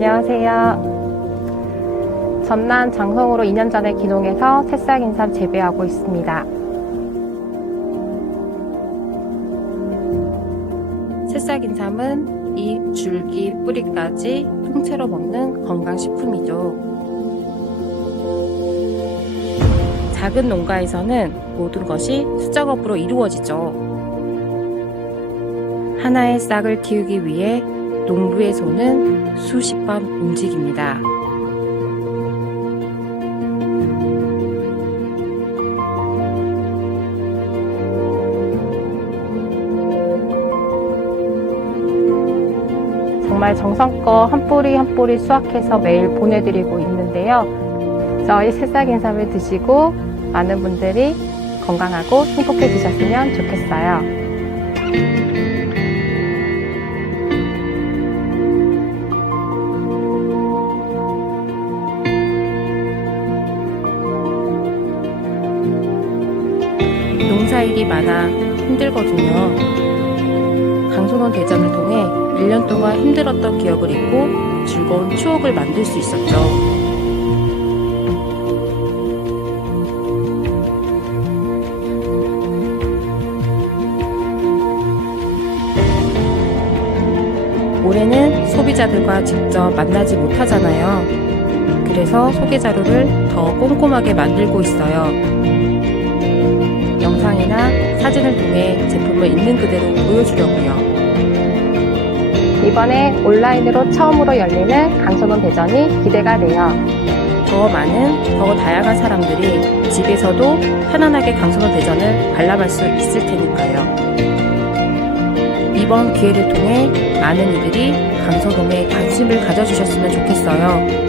안녕하세요. 전남 장성으로 2년 전에 기농해서 새싹 인삼 재배하고 있습니다. 새싹 인삼은 이 줄기 뿌리까지 통째로 먹는 건강식품이죠. 작은 농가에서는 모든 것이 수작업으로 이루어지죠. 하나의 싹을 키우기 위해 농부의 손은 수십 번 움직입니다. 정말 정성껏 한 뿌리 한 뿌리 수확해서 매일 보내드리고 있는데요. 저희 새싹 인삼을 드시고 많은 분들이 건강하고 행복해지셨으면 좋겠어요. 농사일이 많아 힘들거든요. 강소원 대전을 통해 1년 동안 힘들었던 기억을 잊고 즐거운 추억을 만들 수 있었죠. 올해는 소비자들과 직접 만나지 못하잖아요. 그래서 소개 자료를 더 꼼꼼하게 만들고 있어요. 사진을 통해 제품을 있는 그대로 보여주려고요. 이번에 온라인으로 처음으로 열리는 강선원 대전이 기대가 돼요. 더 많은, 더 다양한 사람들이 집에서도 편안하게 강선원 대전을 관람할 수 있을 테니까요. 이번 기회를 통해 많은 이들이 강서돔에 관심을 가져주셨으면 좋겠어요.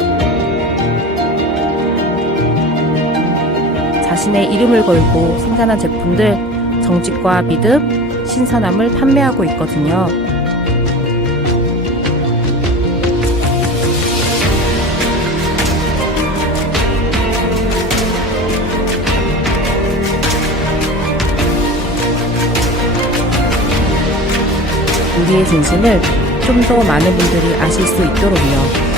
자신의 이름을 걸고 생산한 제품들 정직과 믿음, 신선함을 판매하고 있거든요. 우리의 진심을 좀 더 많은 분들이 아실 수 있도록요.